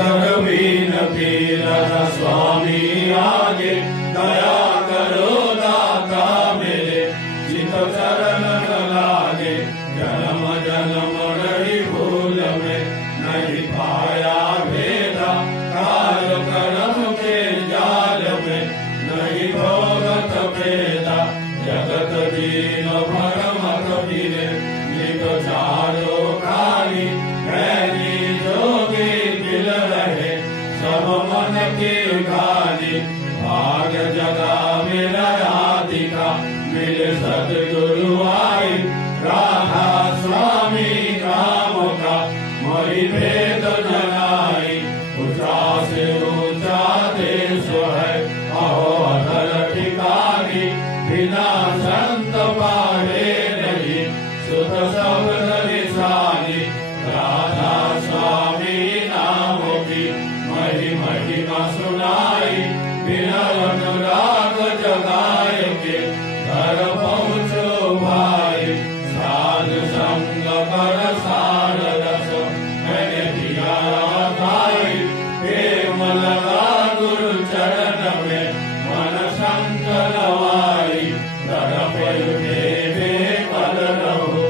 कर बीनती राधा स्वामी आगे, दया करो दाता मेरे, चित चरण न लागे। जन्म जन्म रही भूल में, नहीं पाया भेदा, काल कर्म के जाल में, नहीं भोगत भेदा। जगत दीन भरमत फिरे, नित चारो खानी, ज्ञानी जोगी मिल रहे, सब मन की गानी। भाग्य जगा मेरा राधिका, मिले सतगुरु आई, राधा स्वामी राम का मई भेद जनाई। ऊंचा से ऊंचा देश है, अहो अधर ठिकानी, बिना संत पावे नहीं, सुत शब्द निशानी। राधा स्वामी नाम की मही महिमा सुनाई, बिना अनुराग जगाए के घर पहुँचो भाई। साध संग कर सार रस, मैंने दिया भाई, प्रेम लगा गुरु चरण में, मन शंकर वाई। तड़प उठे बेकल रहो,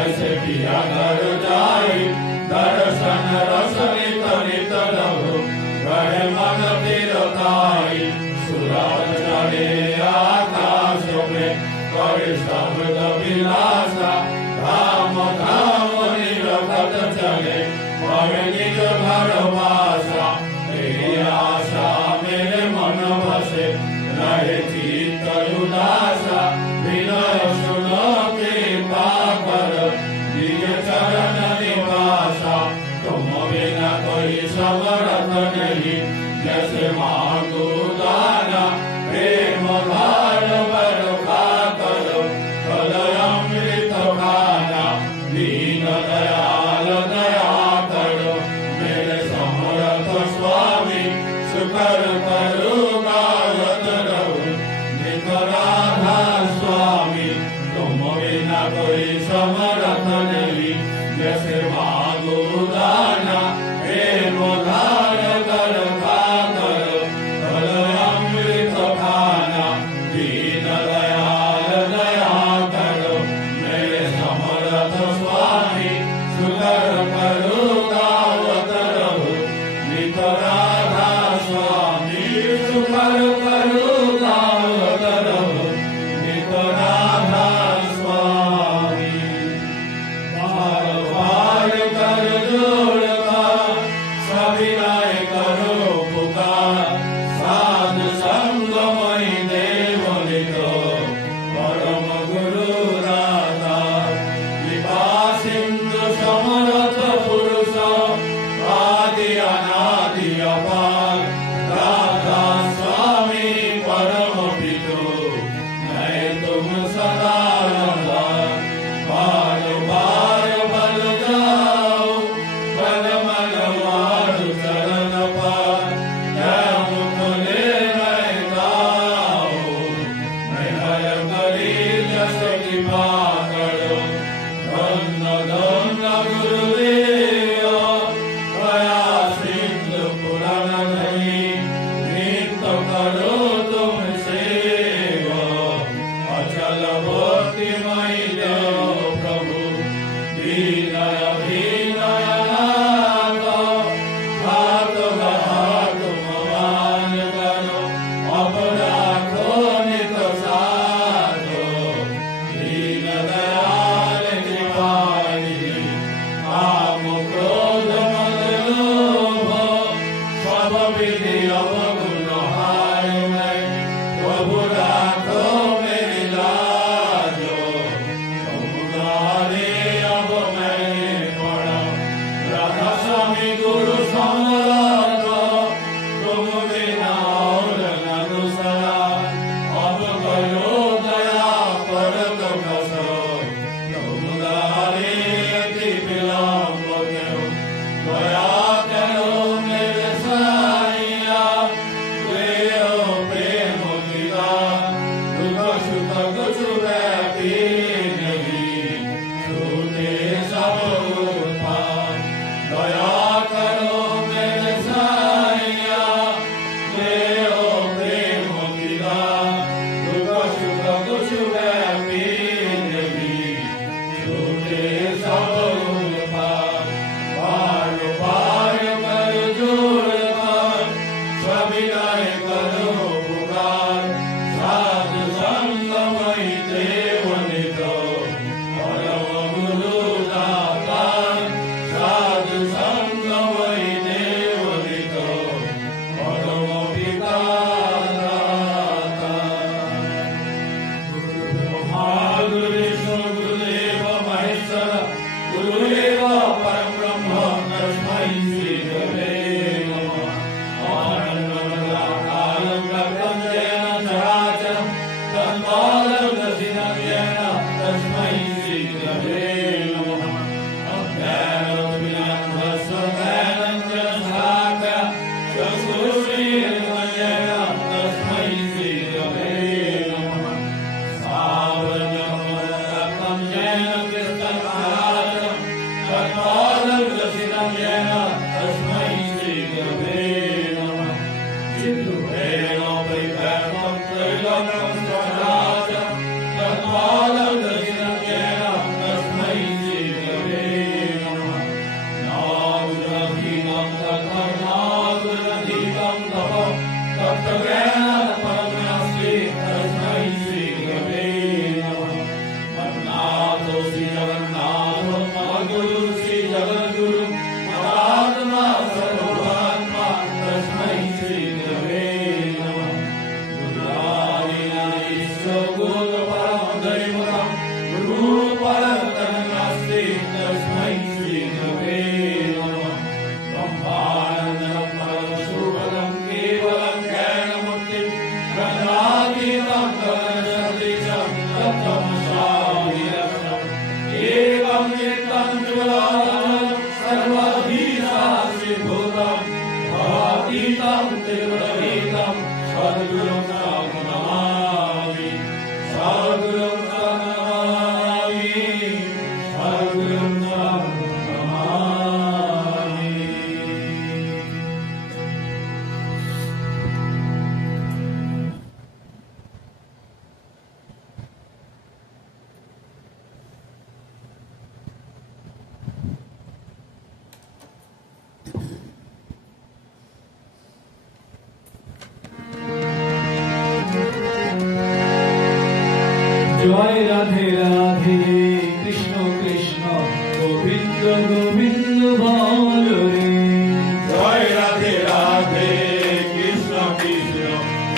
ऐसे किया कर जाई, दर्शन रस नित नित रहो, गए मन तिरताई। सूरज चढ़े आकाश में, करे शब्द विलासा, धाम धाम निरखत चले, पवे निज घर वासा। तेरी आशा मेरे मन बसे, रहे चित्त उदासा, विनय सुनो कृपा कर, निज चरण निवासा। तुम बिना कोई समर्थ नहीं, जैसे मांगो दाना, प्रेम भार बरखा करो, कल अमृत खाना। दीन दयाल दया करो, मेरे समर्थ स्वामी, सुकर करो गावत रहो, नित राधा स्वामी। तुम बिना कोई समर्थ नहीं, जैसे मांगो दाना, प्रेम धार बरखा करो, तत्पाददर्शिनं येन तस्मै श्रीगुरवे नमः अज्ञानतिमिरन्धस्वज्ञानं ज्ञानशलाकया चक्षुरुन्मीलितं येन तस्मै श्रीगुरवे नमः सावरणं येन कृष्णसारं तत्पाददर्शिनं येन तस्मै श्रीगुरवे नमः चित्तूरेण परिपूर्णं त्रैलोक्यं स्वराजं तत्पाददर्शिनं येन तस्मै श्रीगुरवे नमः नागुरधीनं तत्त्वं नागुरधीतं तपः तत्त्वज्ञानं परं नास्ति तस्मै श्रीगुरवे नमः मन्नाथो श्रीजगन्नाथो मद्गुरु श्रीजगद्गुरु मदात्मा सर्वोत्मा तस्मै श्रीगुरवे नमः गुरुरादिनादीशो गुरुपरमदैवतं गुरुपरं नास्ति तस्मै श्रीगुरवे नमः ब्रह्मानन्दं परं सुभगं केवलं ज्ञानमूर्तिं गगनातीतं गगनसदृशं तत्त्वमस्यादिलक्ष्यम् एवं चित्तं ज्वलनं सर्वधीशास्त्रीभूतं भवातीतं त्रिगुणरहितं सद्गुरुं तं नमामि सद्गुरुं तं नमामि सद्गुरुं तं नमामि। জয় রাধে রাধে কৃষ্ণ কৃষ্ণ গোবিন্দ গোবিন্দ বল রে জয় রাধে রাধে কৃষ্ণ কৃষ্ণ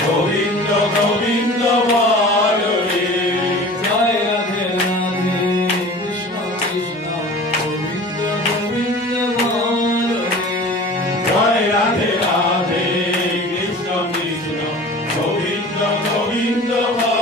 গোবিন্দ গোবিন্দ বল রে জয় রাধে রাধে কৃষ্ণ কৃষ্ণ গোবিন্দ গোবিন্দ বল রে জয় রাধে রাধে কৃষ্ণ কৃষ্ণ গোবিন্দ গোবিন্দ বল